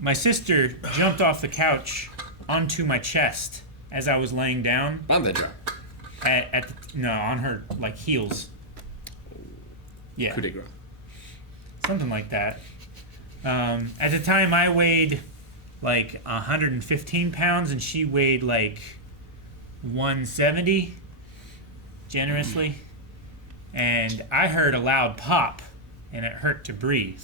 my sister jumped off the couch onto my chest as I was laying down. On the drop. On her like heels. Yeah. Coup de grace. Something like that. At the time, I weighed like 115 pounds, and she weighed like 170, generously. And I heard a loud pop, and it hurt to breathe.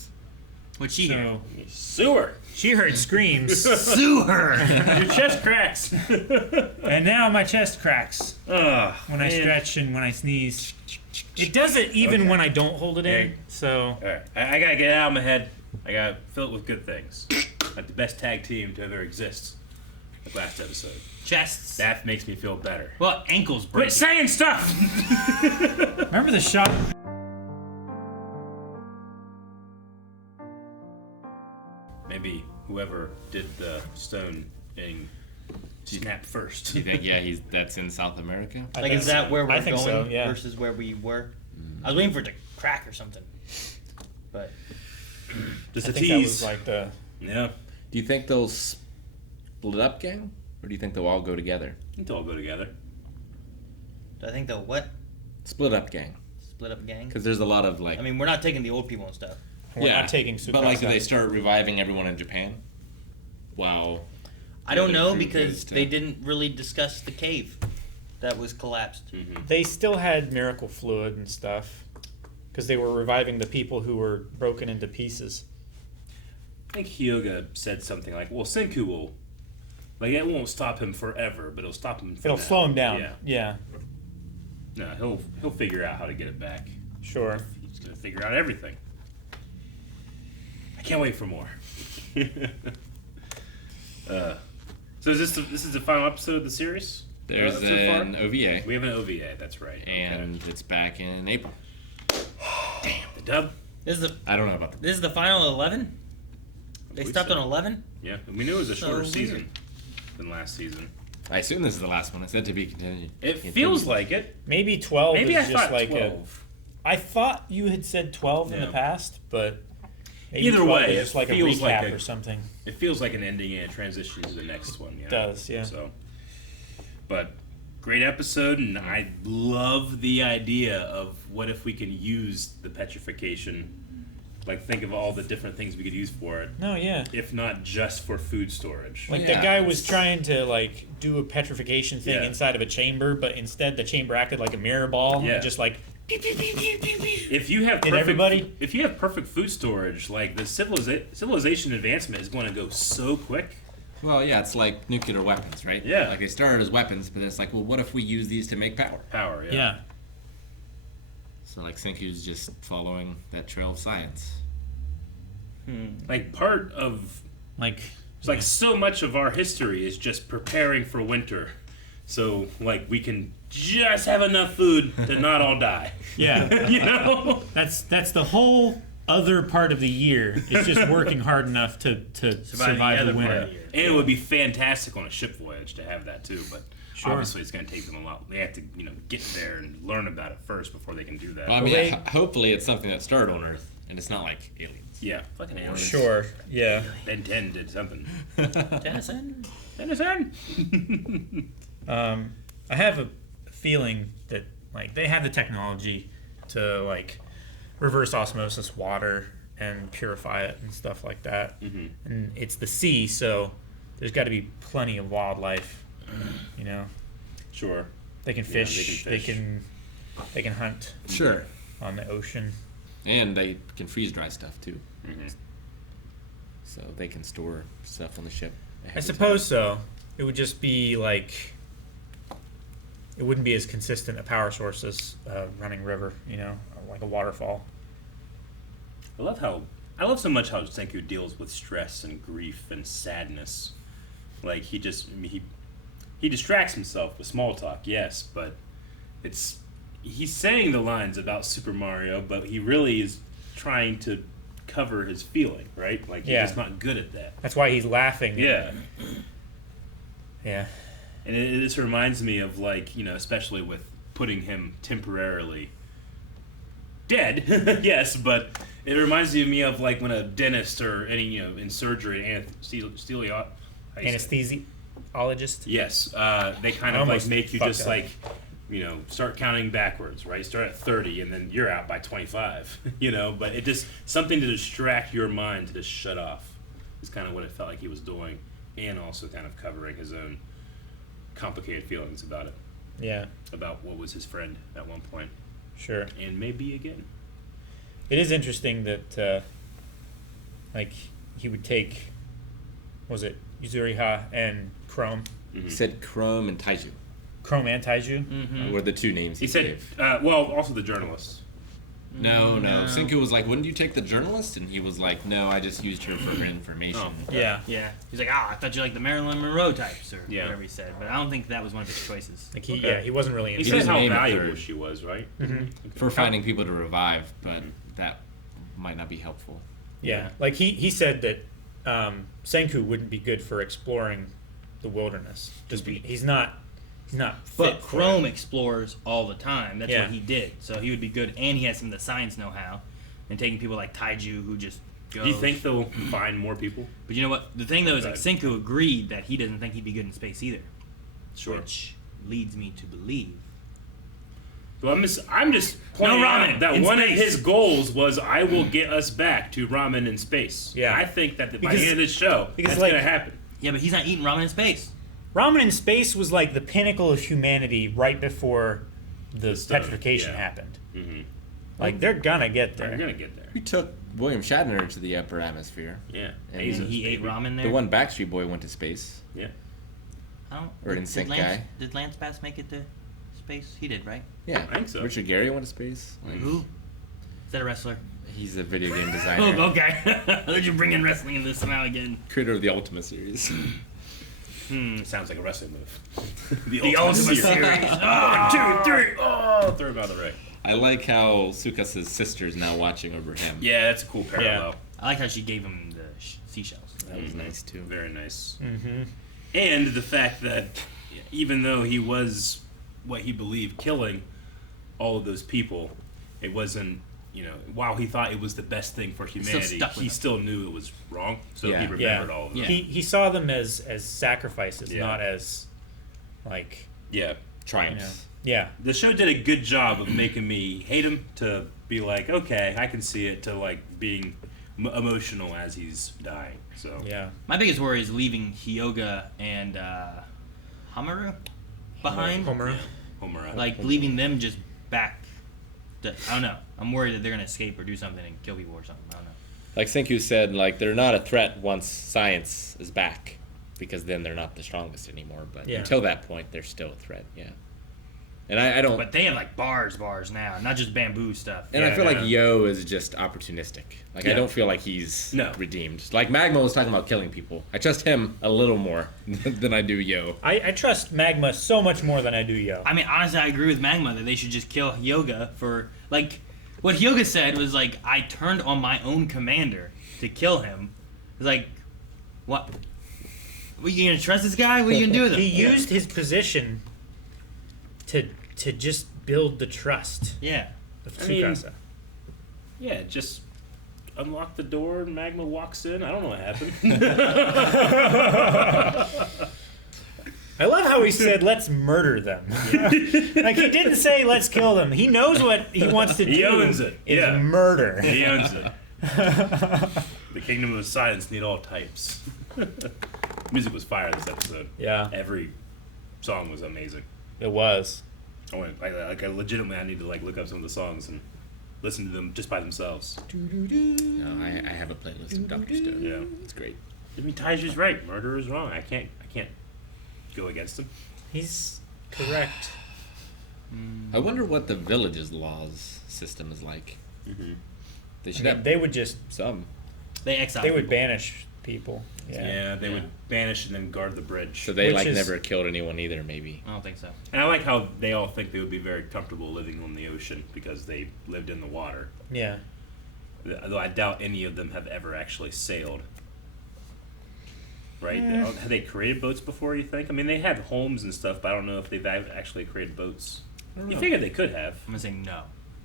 What'd she hear? Sewer. She heard screams. Sue her! Your chest cracks. And now my chest cracks when I stretch and when I sneeze. It does it even when I don't hold it in. So. All right, I gotta get it out of my head. I gotta fill it with good things, like the best tag team to ever exist. Like last episode. Chests. That makes me feel better. Well, ankles break. Quit saying stuff. Remember the shot? Maybe whoever did the stone thing snapped first. You think? Yeah, that's in South America. Like, is that where we're going so, yeah. versus where we were? I was waiting for it to crack or something. But Just I a think tease. that was like the. Yeah. Do you think they'll split up, gang? Or do you think they'll all go together? I think they'll all go together. I think they'll what? Split up, gang. Split up gang? Because there's a lot of like. I mean, we're not taking the old people and stuff. We're not taking Tsukasa. But like, do they start reviving everyone in Japan? Wow. I don't know because they didn't really discuss the cave that was collapsed. Mm-hmm. They still had miracle fluid and stuff because they were reviving the people who were broken into pieces. I think Hyoga said something like, well, Senku will, like, it won't stop him forever, but it'll stop him for It'll now. slow him down. Yeah. Yeah. No, he'll figure out how to get it back. Sure. He's going to figure out everything. I can't wait for more. So is this is the final episode of the series? There's so far? an OVA. We have an OVA, that's right. And it's back in April. Damn, the dub? I don't know about This is the final 11? They stopped on 11? Yeah, and we knew it was a shorter weird. season than last season. I assume this is the last one. It's said to be continued. It feels like it. Maybe 12 Maybe I is just thought like 12. I thought you had said 12 in the past, but maybe Either 12 way, is just it like a feels recap like or something. It feels like an ending and a transition to the next one. You know? It does, yeah. So, but great episode, and I love the idea of what if we can use the petrification. Like, think of all the different things we could use for it. No, yeah. If not just for food storage. Like, Yeah. the guy was trying to, like, do a petrification thing inside of a chamber, but instead the chamber acted like a mirror ball. Yeah. And just, like, pew, pew, pew, pew, pew, pew. If you have Did perfect, everybody? if you have perfect food storage, like, the civilization advancement is going to go so quick. Well, yeah, it's like nuclear weapons, right? Yeah. Like they started as weapons, but it's like, well, what if we use these to make power? Power, yeah. Yeah. So like Senku's just following that trail of science. Like, part of... Like, It's like so much of our history is just preparing for winter. So, like, we can just have enough food to not all die. yeah. You know? That's the whole other part of the year. It's just working hard enough to survive the other part winter. of the year. And it would be fantastic on a ship voyage to have that too, but Sure. obviously it's going to take them a lot. They have to, get there and learn about it first before they can do that. Well, I mean, they- hopefully it's something that started on Earth, and it's not like aliens. Yeah, fucking aliens. Sure, yeah. Ben 10 did something. Tennyson? I have a feeling that, like, they have the technology to, like, reverse osmosis water and purify it and stuff like that. Mhm. And it's the sea, so there's got to be plenty of wildlife, Sure. They can Yeah, fish, they can they can hunt Sure. on the ocean. And they can freeze dry stuff too, Mhm. so they can store stuff on the ship. ahead I of suppose so. It would just be like, it wouldn't be as consistent a power source as a running river, or like a waterfall. I love so much how Senku deals with stress and grief and sadness. Like, he distracts himself with small talk, yes, but he's saying the lines about Super Mario, but he really is trying to cover his feeling, right? Like, he's Yeah. just not good at that. That's why he's laughing. Yeah. Yeah. And this reminds me of, like, especially with putting him temporarily dead, yes, but It reminds me of like when a dentist or any in surgery, Anesthesiologist. Yes, they kind I of like almost make you fucked just up. like start counting backwards, right? Start at 30 and then you're out by 25. But it just something to distract your mind to just shut off. Is kind of what it felt like he was doing, and also kind of covering his own complicated feelings about it, Yeah, about what was his friend at one point, sure. and maybe again. It is interesting that, like, he would take, what was it, Yuzuriha and Chrome? He said Chrome and Taiju Chrome and Taiju? Mm-hmm. were the two names He he, said, gave. also the journalist. No. Senku was like, wouldn't you take the journalist? And he was like, no, I just used her for her information. Oh. Yeah. Yeah. He's like, I thought you liked the Marilyn Monroe types, or Yeah. whatever he said. But I don't think that was one of his choices. Like, Okay. he wasn't really He into said was how named valuable third. she was, right? For finding people to revive, but that might not be helpful. Yeah, like he said that Senku wouldn't be good for exploring the wilderness. He's not fit. But for Chrome it. explores all the time. That's Yeah. what he did. So he would be good, and he has some of the science know-how. And taking people like Taiju, who just go. Do you think they'll find more people? But you know what? The thing though is like Senku agreed that he doesn't think he'd be good in space either. Sure. Which leads me to believe. Well, I'm just pointing ramen out that in one space. of his goals was I will get us back to ramen in space. Yeah. I think that by Because- the end of this show, because, that's like- going to happen. Yeah, but he's not eating ramen in space. Ramen in space was like the pinnacle of humanity right before the stuff, petrification yeah. happened. Mm-hmm. Like they're gonna get They're there. going to get there. We took William Shatner to the upper atmosphere. Yeah. And And Bezos, he ate baby. ramen there. The one Backstreet Boy went to space. Yeah. I don't. Or an did NSYNC Lance, guy. Did Lance Bass make it to space? He did, right? Yeah, I think so. Richard Gere went to space. Like, Who? Is that a wrestler? He's a video game designer. Oh, okay. How you bring in wrestling in this somehow again? Creator of the Ultima series. Sounds like a wrestling move. The Ultimate Series. Oh, 1, 2, 3. Oh, throw him out of the ring. I like how Tsukasa's sister is now watching over him. Yeah, that's a cool parallel. I like how she gave him the seashells. That was nice too. Very nice. Mm-hmm. And the fact that even though he was what he believed killing all of those people, it wasn't, while he thought it was the best thing for humanity, stuck with he him. still knew it was wrong. So Yeah. he remembered all of them. Yeah. He saw them as sacrifices, Yeah. not as like Yeah. Triumphs. yeah. The show did a good job of making me hate him to be like, okay, I can see it, to like being emotional as he's dying. So Yeah. My biggest worry is leaving Hyoga and Hamaru behind. Homer. Homura. Like leaving them just back. I don't know. I'm worried that they're gonna escape or do something and kill people or something. I don't know. Like Senku said, like they're not a threat once science is back, because then they're not the strongest anymore. But Yeah. until that point, they're still a threat. Yeah. And I don't. But they have like bars now, not just bamboo stuff. And Yeah, I feel yeah. like Yo is just opportunistic. Like I Yeah. don't feel like he's No. redeemed. Like Magma was talking about killing people. I trust him a little more than I do Yo. I trust Magma so much more than I do Yo. I mean, honestly, I agree with Magma that they should just kill Hyoga for like what Hyoga said was like I turned on my own commander to kill him. It's like, what? Are you gonna trust this guy? What are you gonna do with him? He used his position to just build the trust Yeah. of I mean- Tsukasa. Yeah, just unlock the door and Magma walks in. I don't know what happened. I love how he said, "Let's murder them." Like he didn't say, "Let's kill them." He knows what he wants to do. He owns it. Is Yeah. murder. He owns it. The Kingdom of Silence need all types. Music was fire this episode. Yeah, Every song was amazing. it was. I went like I legitimately I need to like look up some of the songs and listen to them just by themselves. No, I have a playlist of Dr. Stone. Yeah. It's great. I mean, Taiju's right. Murder is wrong. I can't go against him. He's correct. I wonder what the village's laws system is like. Mm-hmm. They I should mean, have they would just some. They exile. they would people. banish people. Yeah, they Yeah. would banish and then guard the bridge. So they Which like is- never killed anyone either, maybe. I don't think so. And I like how they all think they would be very comfortable living on the ocean because they lived in the water. Yeah. Though I doubt any of them have ever actually sailed. Right? Yeah. Have they created boats before, you think? I mean, they have homes and stuff, but I don't know if they've actually created boats. I don't You know. figure they could have. I'm gonna say no.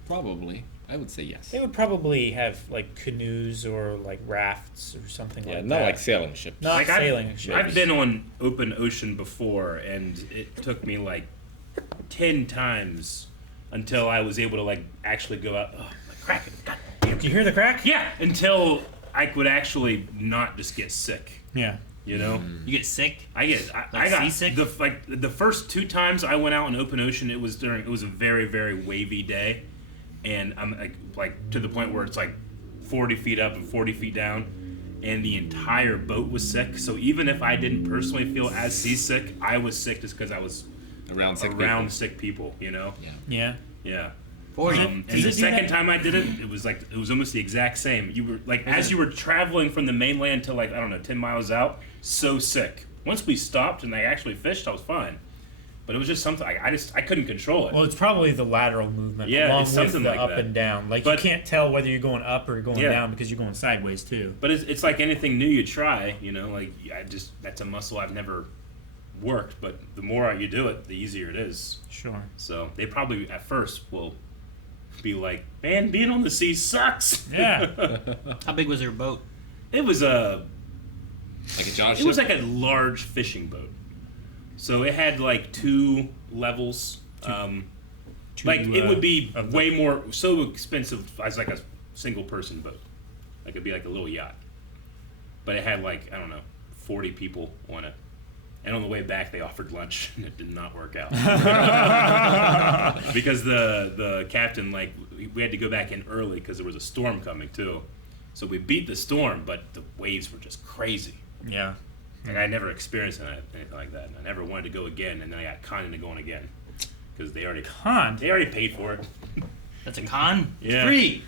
Probably. I would say yes. They would probably have like canoes or like rafts or something Yeah, like not that. like sailing ships. Not Like, sailing ships. I've been on open ocean before, and it took me like 10 times until I was able to like actually go out. Oh, my Kraken! God damn Do it. you hear the crack? Yeah, until I could actually not just get sick. Yeah. You know, You get sick. I got seasick? the first 2 times I went out in open ocean. It was a very very wavy day, and I'm like to the point where it's like 40 feet up and 40 feet down, and the entire boat was sick. So even if I didn't personally feel as seasick, I was sick just because I was Around sick people. You know, Yeah. yeah. 40. And Does the it do second that? time I did it, it was almost the exact same. You were like, as you were traveling from the mainland to like, I don't know, 10 miles out, so sick. Once we stopped and I actually fished, I was fine. But it was just something I couldn't control it. Well, it's probably the lateral movement Yeah, along it's with something the like up that. and down. Like But- you can't tell whether you're going up or going Yeah. down because you're going sideways too. But it's like anything new you try, you know, like that's a muscle I've never worked, but the more you do it, the easier it is. Sure. So they probably at first will be like, man, being on the sea sucks. Yeah. How big was your boat? It was Like a John It was like a large fishing boat. So it had like 2 levels. Like it would be of the- way more so expensive as like a single person boat. Like it'd be like a little yacht. But it had like, I don't know, 40 people on it. And on the way back they offered lunch and it did not work out. Because the captain, like, we had to go back in early because there was a storm coming too. So we beat the storm, but the waves were just crazy. Yeah. Like I never experienced anything like that, and I never wanted to go again. And then I got conned into going again because they already paid for it. That's a con. It's Yeah. free.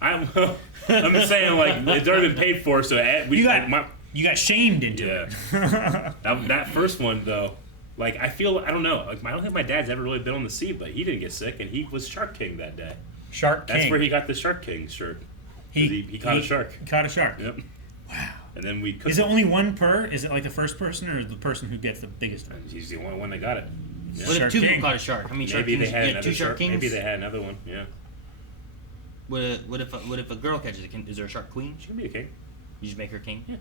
I'm just saying, like it's already been paid for, so we You got like, my you got shamed into yeah. it. that first one though, like I don't know, like I don't think my dad's ever really been on the sea, but he didn't get sick, and he was Shark King that day. Shark King. That's where he got the Shark King shirt. 'Cause He caught a shark. He caught a shark. Yep. Wow. And then we cooked. Is it only one per? Is it like the first person or the person who gets the biggest one? He's the only one that got it. Yeah. What if Shark 2 King. people caught a shark? How many shark Maybe kings? they had You another 2 shark shark. kings? Maybe they had another one. Yeah. What if a girl catches a king? Is there a shark queen? She could be a king. You just make her king? Yeah.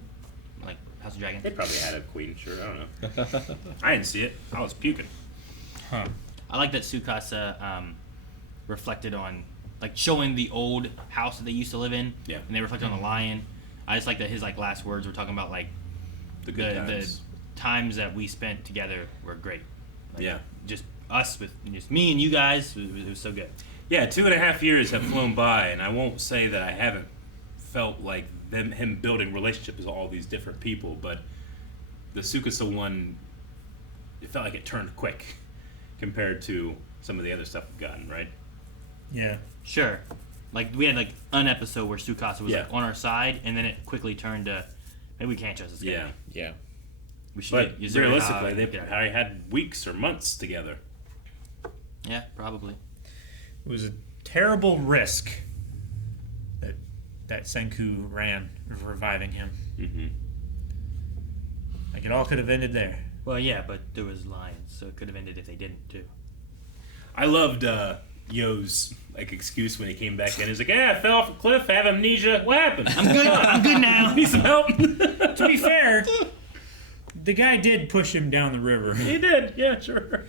Like House of Dragon? They probably had a queen. Sure, I don't know. I didn't see it. I was puking. Huh. I like that Tsukasa reflected on, like, showing the old house that they used to live in. Yeah. And they reflected on the lion. I just like that his like last words were talking about like The good times. the times that we spent together were great. Like, Yeah. Just us with just me and you guys. It was so good. Yeah, 2.5 years have flown by, and I won't say that I haven't felt like him building relationships with all these different people, but the Tsukasa one, it felt like it turned quick compared to some of the other stuff we've gotten, right? Yeah. Sure. Like we had like an episode where Tsukasa was Yeah. like on our side, and then it quickly turned to maybe we can't trust this guy. Yeah. Yeah. We should But get Yuzuru realistically, high. they Yeah. probably had weeks or months together. Yeah, probably. It was a terrible risk that Senku ran of reviving him. Mm-hmm. Like it all could have ended there. Well, yeah, but there was lions, so it could have ended if they didn't too. I loved Yo's like excuse when he came back in. He's like, "Yeah, I fell off a cliff, I have amnesia. What happened? I'm good. I'm good now. Need some help." To be fair, the guy did push him down the river He did, yeah, sure.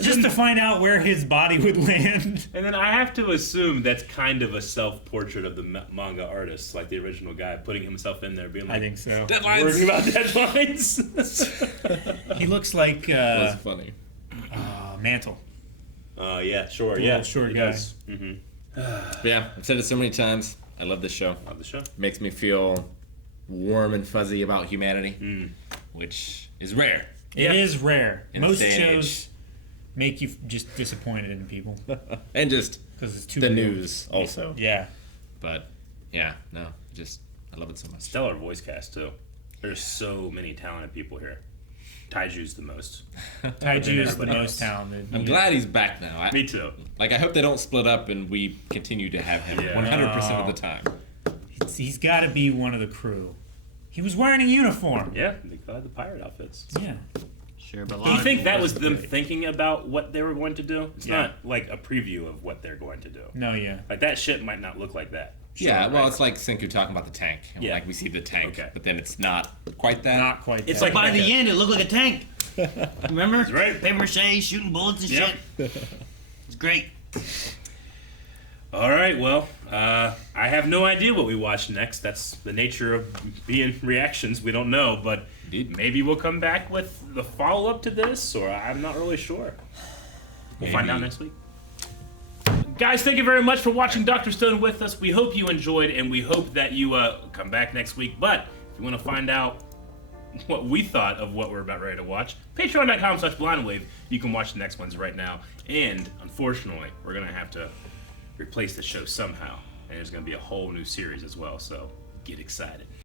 just to find out where his body would land. And then I have to assume that's kind of a self-portrait of the manga artist, like the original guy, putting himself in there, being like, I think so. worrying about deadlines. He looks like That was funny. Mantle. Yeah, sure, The yeah. little short he guy. does. Mm-hmm. But yeah, I've said it so many times. I love this show. Love the show. Makes me feel warm and fuzzy about humanity, Mm. which is rare. It is Yeah. rare. In this Most day and shows make you just disappointed in people And just because it's too the real. news also. Yeah. But yeah, no, just I love it so much. Stellar voice cast, too. There's so many talented people here. Taiju's the most. Taiju is the everybody most else. talented. I'm glad he's back now. Me too. Like I hope they don't split up and we continue to have him Yeah. 100% of the time. He's got to be one of the crew. He was wearing a uniform. Yeah, they got the pirate outfits. Yeah. Sure, but a Do lot you of think people that was wasn't them thinking about what they were going to do? It's Yeah. not like a preview of what they're going to do. No, yeah. Like that ship might not look like that. Yeah, Sure, well, right? it's like Senku talking about the tank. Yeah. Like we see the tank, Okay. but then it's not quite that. Not quite. It's that. like- By the end, it looked like a tank. Remember? That's right. Paper mache, shooting bullets and Yep. shit. It's great. All right, well, I have no idea what we watch next. That's the nature of being reactions. We don't know, but Indeed. maybe we'll come back with the follow-up to this, or I'm not really sure. We'll find out Maybe. next week. Guys, thank you very much for watching Dr. Stone with us. We hope you enjoyed, and we hope that you come back next week. But if you want to find out what we thought of what we're about ready to watch, patreon.com/blindwave. You can watch the next ones right now. And unfortunately, we're going to have to replace the show somehow. And there's going to be a whole new series as well, so get excited.